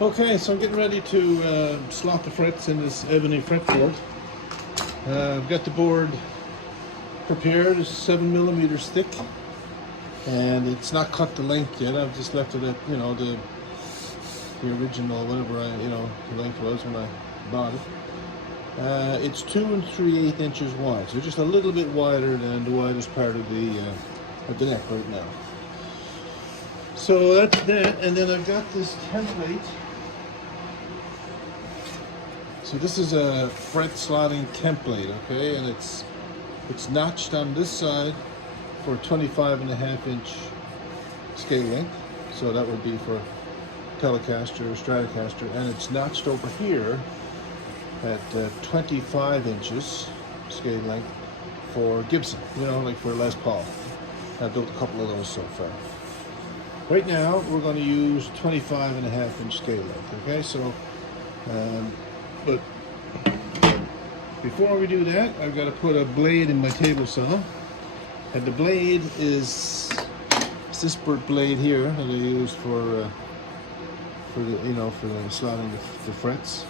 Okay, so I'm getting ready to slot the frets in this ebony fretboard. I've got the board prepared. It's 7 millimeters thick, and it's not cut the length yet. I've just left it at the original whatever the length was when I bought it. It's 2 3/8 inches wide, so just a little bit wider than the widest part of the neck right now. So that's that, and then I've got this template. So this is a fret slotting template, okay, and it's notched on this side for 25.5 inch scale length. So that would be for Telecaster or Stratocaster, and it's notched over here at 25 inches scale length for Gibson, like for Les Paul. I've built a couple of those so far. Right now, we're going to use 25.5 inch scale length, okay? So, but before we do that, I've got to put a blade in my table saw. And the blade is this blade here that I use for the slotting the frets.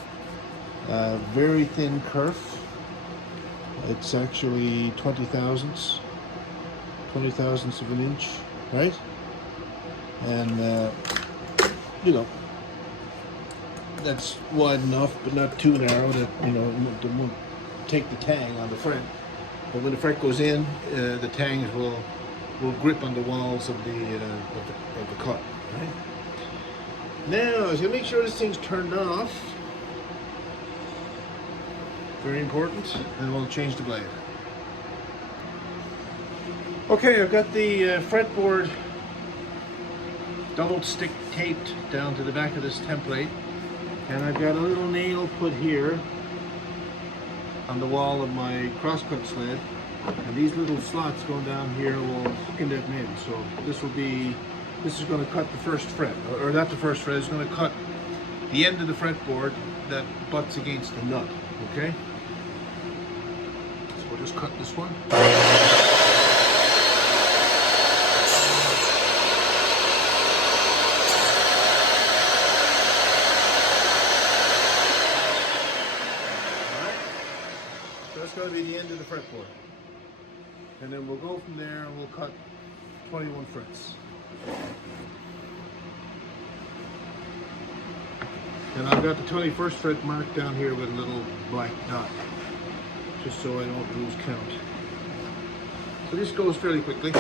Very thin kerf. It's actually 20 thousandths of an inch, right? And that's wide enough, but not too narrow that it won't take the tang on the fret. But when the fret goes in, the tangs will grip on the walls of the cut. Right? Now, I was gonna make sure this thing's turned off. Very important. And we'll change the blade. Okay, I've got the fretboard double stick taped down to the back of this template, and I've got a little nail put here on the wall of my crosscut sled, and these little slots going down here will hook into that nail. So this is going to cut the first fret, or not the first fret. It's going to cut the end of the fretboard that butts against the nut. Okay, so we'll just cut this one. That's going to be the end of the fretboard. And then we'll go from there and we'll cut 21 frets. And I've got the 21st fret marked down here with a little black dot, just so I don't lose count. So this goes fairly quickly.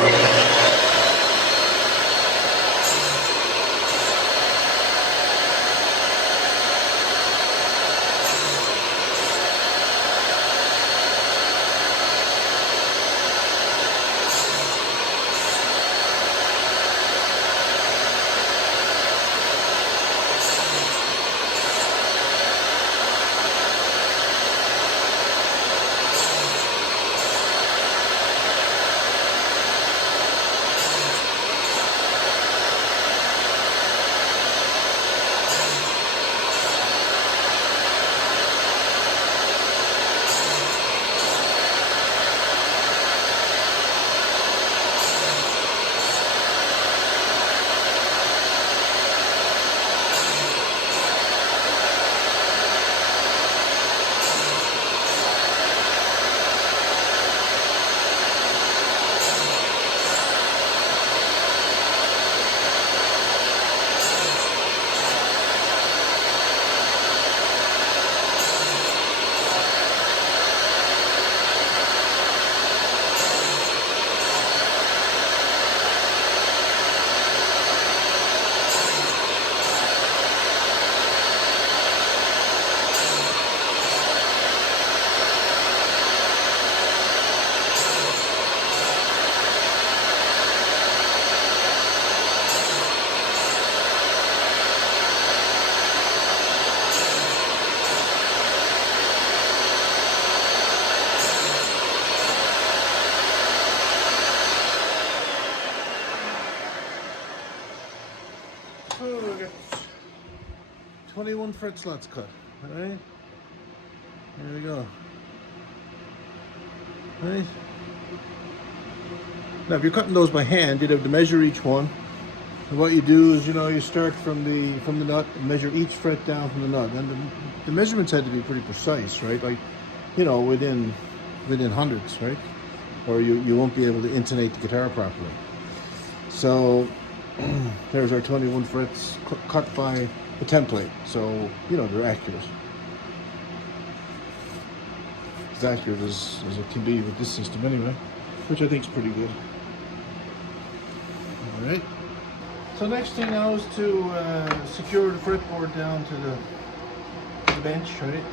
So we got 21 fret slots cut. All right, there we go. Right. Now, if you're cutting those by hand, you'd have to measure each one, what you do is, you start from the nut, and measure each fret down from the nut, and the measurements had to be pretty precise, right? Like, within hundredths, right? Or you won't be able to intonate the guitar properly. So there's our 21 frets cut by the template, so they're accurate. As accurate as it can be with this system anyway, which I think is pretty good. All right. So next thing now is to secure the fretboard down to the bench, right?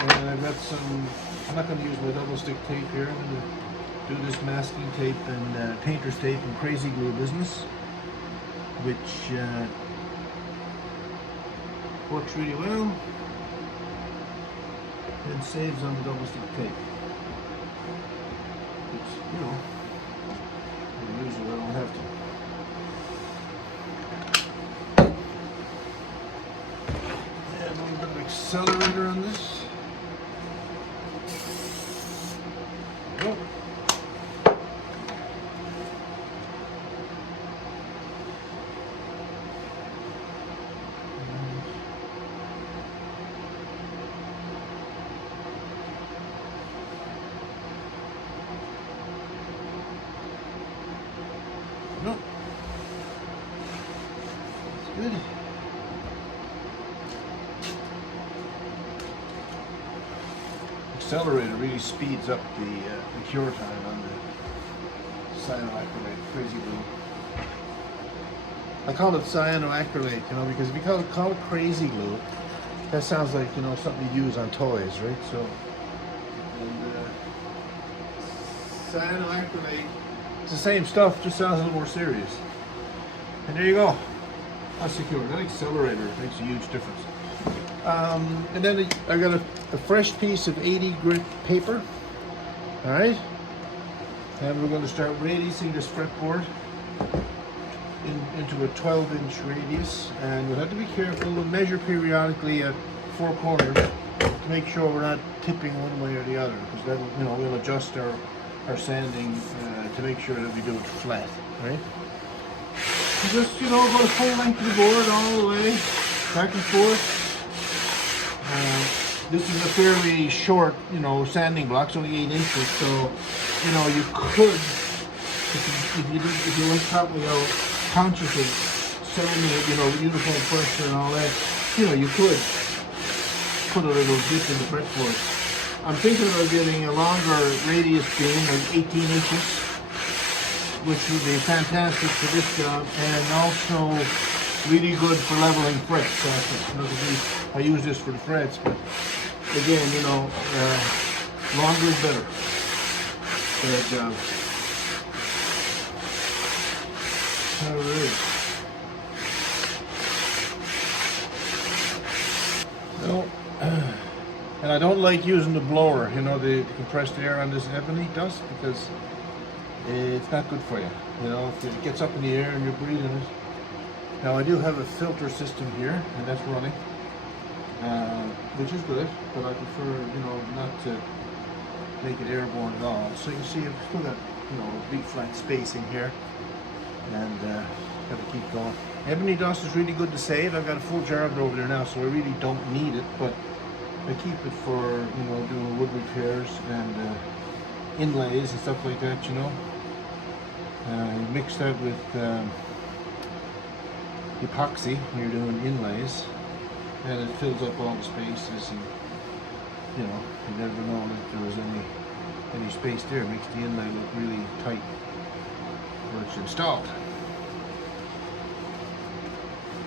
And I've got some, I'm not going to use my double stick tape here. I'm going to do this masking tape and painter's tape and crazy glue business, which works really well and saves on the double stick tape. Which, usually I don't have to. And a little bit of accelerator on this. There we go. No. That's good. Accelerator really speeds up the cure time on the cyanoacrylate crazy glue. I call it cyanoacrylate, because if you call it crazy glue, that sounds like something you use on toys, right? So, and cyanoacrylate, it's the same stuff, just sounds a little more serious. And there you go. That's secure. That accelerator makes a huge difference. And then I got a fresh piece of 80 grit paper. All right. And we're going to start radiusing this fretboard into a 12-inch radius. And we'll have to be careful. We'll measure periodically at 4 corners to make sure we're not tipping one way or the other, because then we'll adjust our sanding to make sure that we do it flat, right? Just go the full length of the board all the way, back and forth. This is a fairly short, sanding block. It's only 8 inches, so you could, if you went probably out consciously sanding it, uniform pressure and all that, you could put a little dip in the fretboard. I'm thinking about getting a longer radius beam, like 18 inches, which would be fantastic for this job, and also really good for leveling frets. I use this for the frets, but again, longer is better for that job. Alright. So, and I don't like using the blower, the compressed air on this ebony dust, because it's not good for you. If it gets up in the air and you're breathing it. Now I do have a filter system here, and that's running, which is good, but I prefer, not to make it airborne at all. So you see, I've still got, a big flat space in here, and got to keep going. Ebony dust is really good to save. I've got a full jar of it over there now, so I really don't need it, but I keep it for, doing wood repairs and inlays and stuff like that, You mix that with epoxy when you're doing inlays, and it fills up all the spaces, and you never know that there was any space there. It makes the inlay look really tight when it's installed.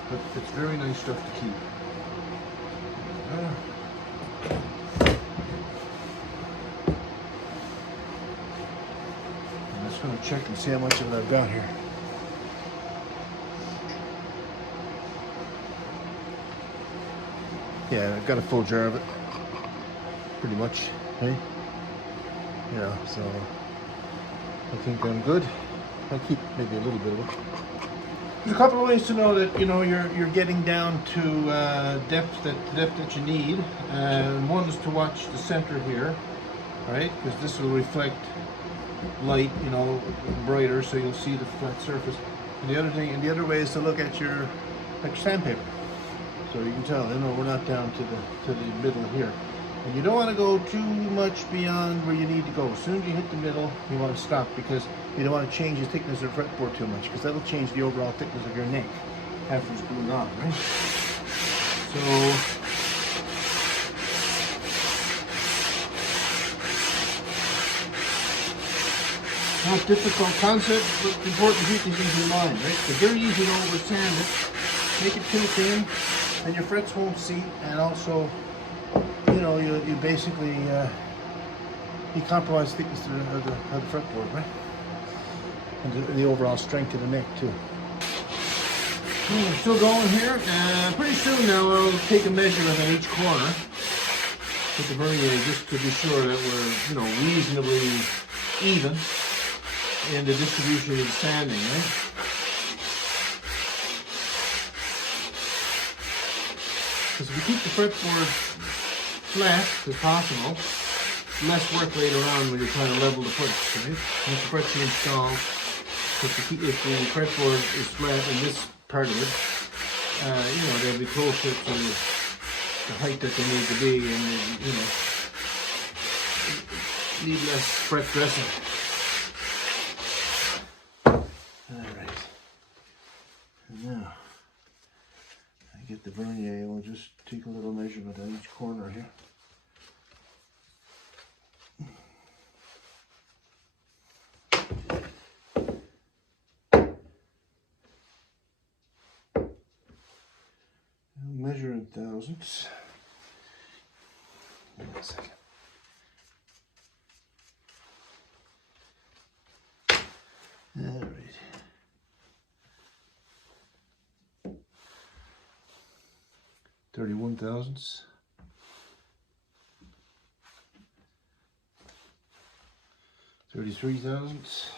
But it's very nice stuff to keep. I'm just going to check and see how much of it I've got here. Yeah, I've got a full jar of it, pretty much, right? So I think I'm good. I'll keep maybe a little bit of it. There's a couple of ways to know that you're getting down to depth that you need. One is to watch the center here, right? Because this will reflect light, brighter, so you'll see the flat surface. And the other thing, and the other way is to look at your sandpaper. So you can tell, you know, we're not down to the middle here. And you don't want to go too much beyond where you need to go. As soon as you hit the middle, you want to stop, because you don't want to change the thickness of the fretboard too much, because that'll change the overall thickness of your neck after it's glued on, right? So not difficult concept, but important to keep these things in mind, right? It's very easy to over sand it, make it too thin, and your frets won't seat, and also, you know, you basically you compromise the thickness of the fretboard, right? And the overall strength of the neck too. We're still going here. Pretty soon now I'll take a measurement on each corner with the vernier, just to be sure that we're, you know, reasonably even in the distribution of the sanding, right? Because if we keep the fretboard flat as possible, less work later on when you're trying to level the frets, right? Once the frets are installed, if the fretboard is flat in this part of it, you know, they'll be closer to the height that they need to be, and you know, need less fret dressing. Alright, and now I get the vernier, and we'll just take a little measurement on each corner here. Measure in thousandths. Give me a second. All right. $31 thousandths. 33 thousandths.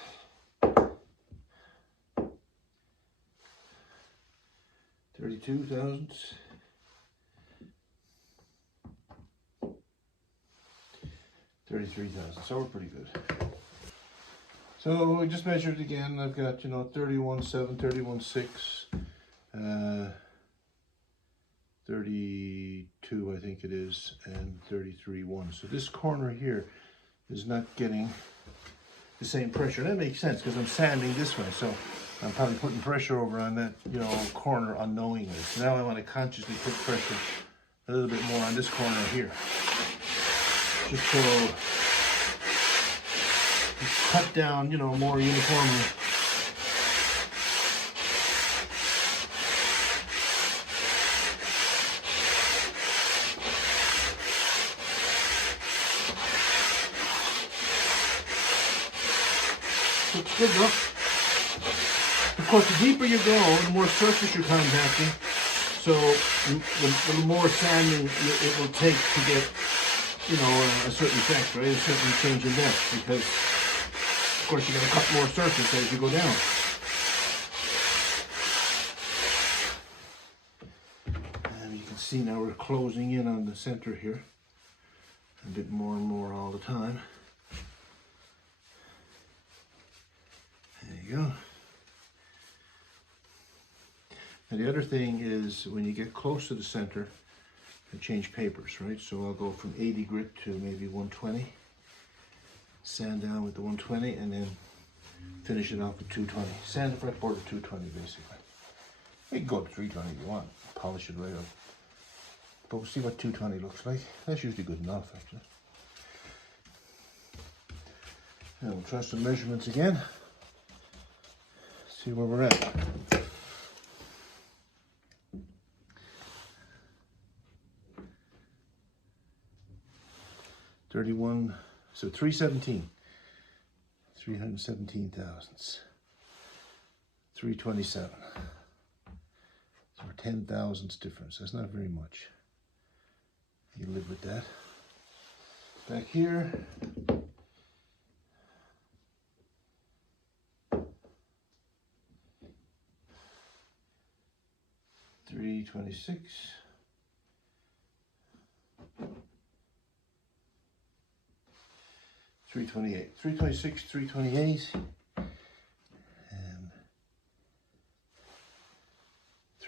32 thousandths. 33 thousandths. So we're pretty good. So we just measured again. I've got, you know, 31.7, 31.6, 32 I think it is, and 33.1. So this corner here is not getting the same pressure. That makes sense because I'm sanding this way, so I'm probably putting pressure over on that, you know, corner unknowingly. So now I want to consciously put pressure a little bit more on this corner here, just so it's cut down, you know, more uniformly. Looks good though. Of course, the deeper you go, the more surface you're contacting, so the more sanding it will take to get, you know, a certain effect, right? A certain change in depth, because of course you're going to cut more surface as you go down. And you can see now we're closing in on the center here a bit more and more all the time. There you go. And the other thing is, when you get close to the center, I change papers, right? So I'll go from 80 grit to maybe 120. Sand down with the 120, and then finish it off with 220. Sand the fretboard at 220, basically. You can go to 320 if you want. Polish it right up. But we'll see what 220 looks like. That's usually good enough, actually. And we'll try some measurements again. See where we're at. So 317 thousandths. 327. So we're 10 thousandths difference. That's not very much. You live with that. Back here. $326. 328, 326, 328, and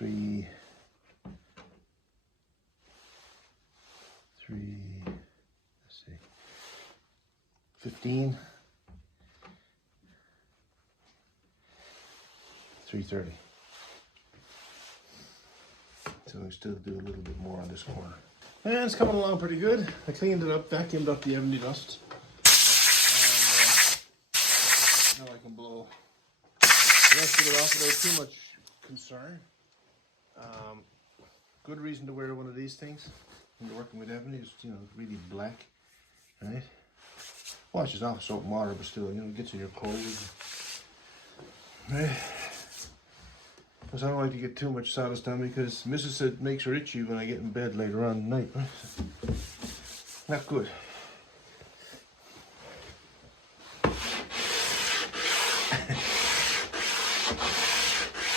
3, let's see, 15, 330. So we still do a little bit more on this corner. And it's coming along pretty good. I cleaned it up, vacuumed up the ebony dust. And now I can blow the rest of it off without too much concern. Good reason to wear one of these things when you're working with ebony is, you know, really black, right? Washes off soap and water, but still, you know, it gets in your clothes. Right? Because I don't like to get too much sawdust on me because Mrs. said it makes her itchy when I get in bed later on at night. Right? Not good.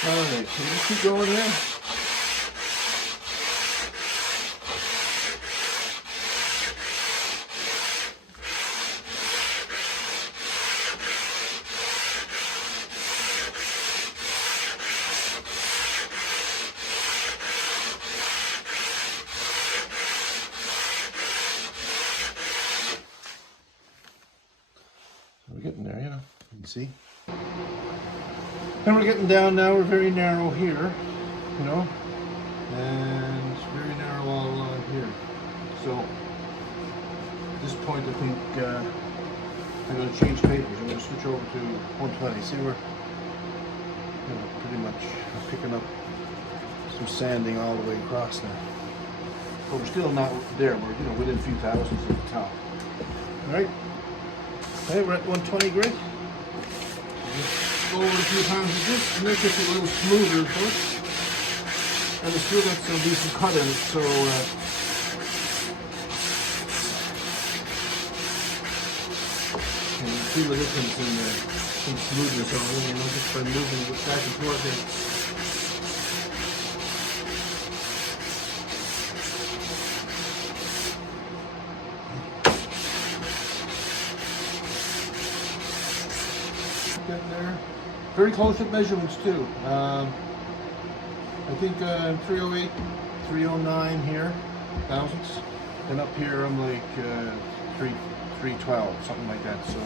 Alright, so just keep going there. We're getting there, you know, you can see. And we're getting down now, we're very narrow here, you know, and it's very narrow all along here. So, at this point I think I'm going to change papers. I'm going to switch over to 120. See, we're, you know, pretty much picking up some sanding all the way across now. But we're still not there, we're, you know, within a few thousands of the top. Alright, okay, we're at 120 grit. Go over a few times with this and make it a little smoother first. And it's still got some decent cut in it, so you can feel the difference in smoothness of it, you know, just by moving it back and forth there. Getting there. Very close with measurements too. I think 308, 309 here, thousandths. And up here I'm like 312, something like that. So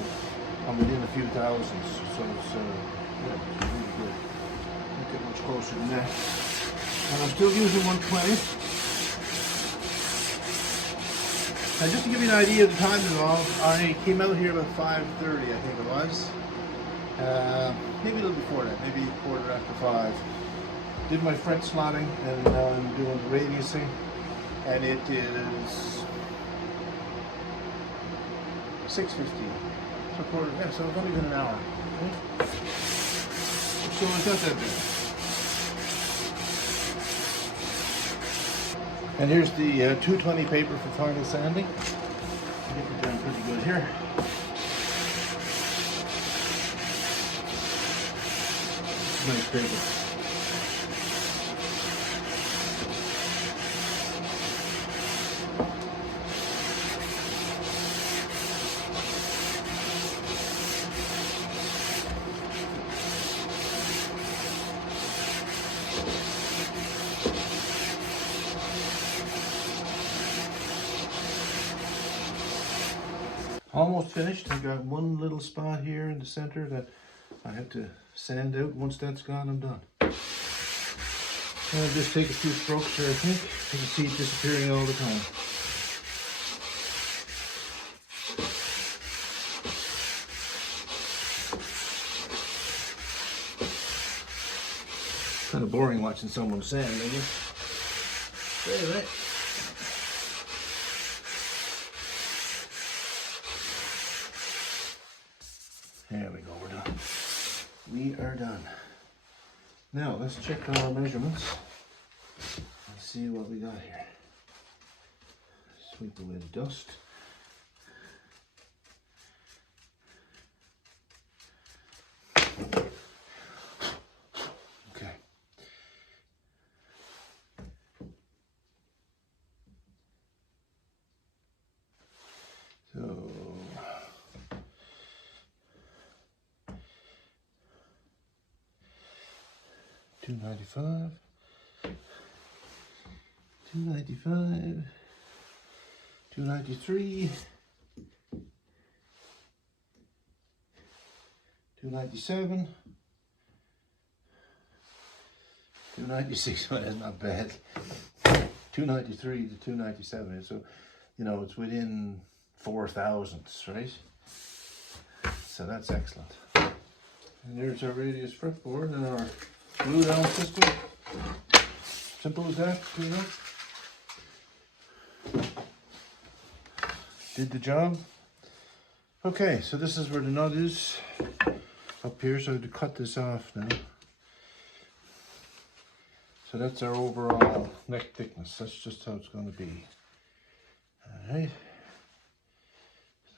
I'm within a few thousandths. So it's, yeah, it's really good. Don't get much closer than that. And I'm still using 120. Now just to give you an idea of the time involved, I came out here about 5:30, I think it was. Maybe a little before that, maybe a quarter after 5. Did my fret slotting, and now I'm doing the radiusing, and it is 6:15. So quarter, yeah, so it's only been an hour. Right? So it's not that bad. And here's the 220 paper for final sanding. I think we're doing pretty good here. Nice paper. Almost finished. I got one little spot here in the center that I have to sand out. Once that's gone, I'm done. And I'll just take a few strokes here, I think. You can see it disappearing all the time. Kind of boring watching someone sand, maybe. Anyway. There we go, we're done. We are done. Now, let's check our measurements and see what we got here. Sweep away the dust. Okay. So, $295. 295, 293, 297, 296. Well, that's not bad. 293 to 297. So, you know, it's within 4 thousandths, right? So that's excellent. And there's our radius fretboard and our glue down system. Simple as that, you know. Did the job. Okay, so this is where the nut is up here, so I have to cut this off now. So that's our overall neck thickness. That's just how it's going to be. All right,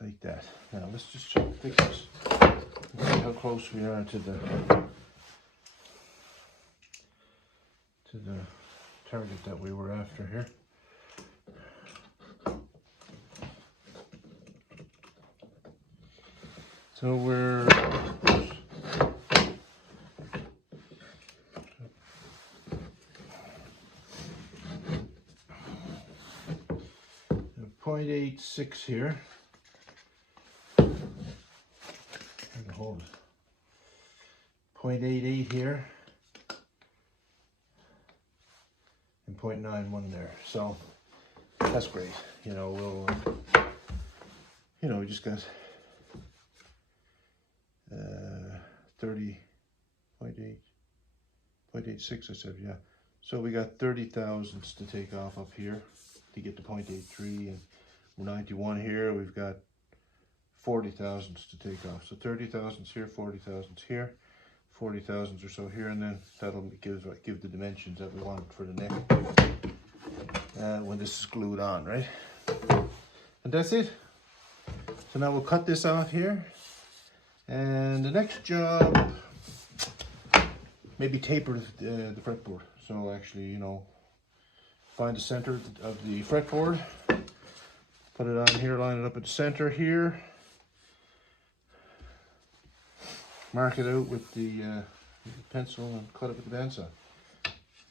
like that. Now let's just check the thickness and see how close we are to the target that we were after here. So we're 0.86 here. Hold it. 0.88 here. And 0.91 there. So that's great. You know, we'll, you know, we just got 0.86 I said, yeah. So we got 30 thousandths to take off up here to get to 0.83, and we're 91 here. We've got 40 thousandths to take off. So 30 thousandths here, 40 thousandths here, 40 thousandths or so here, and then that'll give the dimensions that we want for the neck when this is glued on, right? And that's it. So now we'll cut this off here, and the next job, maybe taper the fretboard. So actually, you know, find the center of the fretboard, put it on here, line it up at the center here, mark it out with the pencil and cut it with the bandsaw,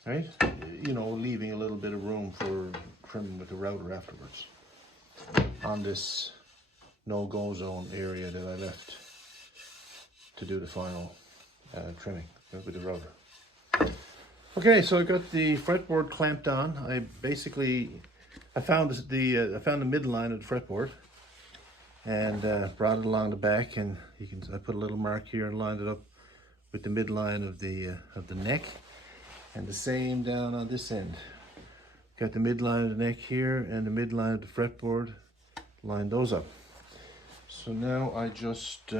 right? You know, leaving a little bit of room for trimming with the router afterwards on this no-go zone area that I left to do the final trimming with the router. Okay, so I got the fretboard clamped on. I found the midline of the fretboard and brought it along the back, and I put a little mark here and lined it up with the midline of the neck, and the same down on this end. Got the midline of the neck here and the midline of the fretboard, line those up. So now I just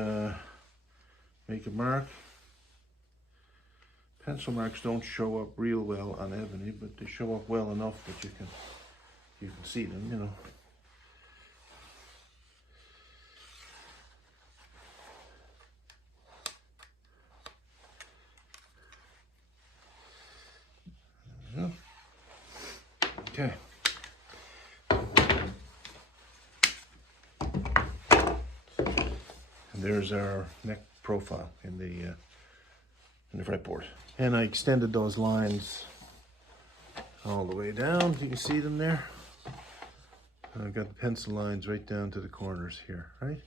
make a mark. Pencil marks don't show up real well on ebony, but they show up well enough that you can see them, you know. Okay. And there's our neck profile in the fretboard. And I extended those lines all the way down. You can see them there. And I've got the pencil lines right down to the corners here, right?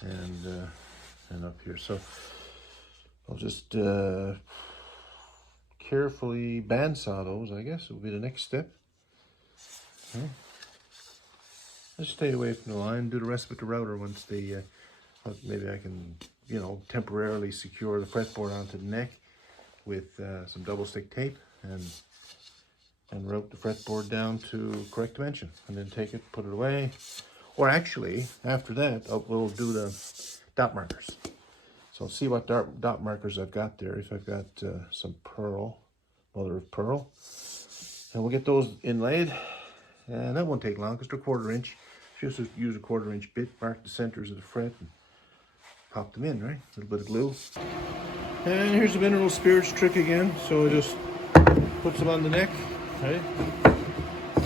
And up here. So I'll just carefully bandsaw those, I guess, will be the next step. Okay. Just stay away from the line, do the rest with the router once maybe I can, you know, temporarily secure the fretboard onto the neck with some double stick tape and route the fretboard down to correct dimension, and then take it, put it away. Or actually, after that, we'll do the dot markers. So I'll see what dot markers I've got there. If I've got some pearl, mother of pearl, and we'll get those inlaid, and that won't take long because they're 1/4 inch. Just use a 1/4 inch bit, mark the centers of the fret, and pop them in, right? A little bit of glue. And here's the mineral spirits trick again. So I just put some on the neck, right?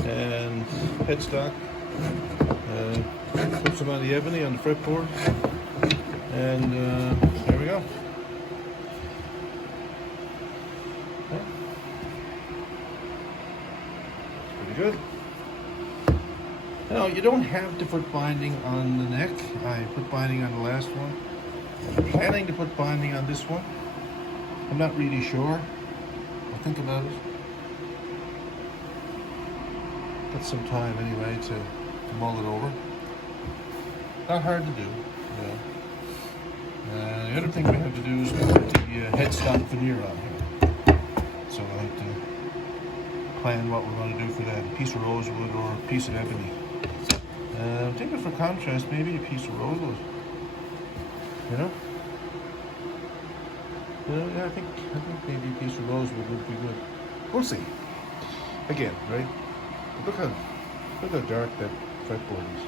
And headstock. Put some on the ebony on the fretboard. And there we go. Okay. pretty good. Now, you don't have to put binding on the neck. I put binding on the last one. I'm planning to put binding on this one. I'm not really sure. I'll think about it. Got some time anyway to mull it over. Not hard to do, you know. The other thing we have to do is put the headstock veneer on here. So I have to plan what we're going to do for that. A piece of rosewood or a piece of ebony. I'm thinking for contrast, maybe a piece of rosewood. You know? Yeah, I think maybe a piece of rosewood would be good. We'll see. Again, right? Look how dark that fretboard is.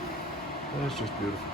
It's just beautiful.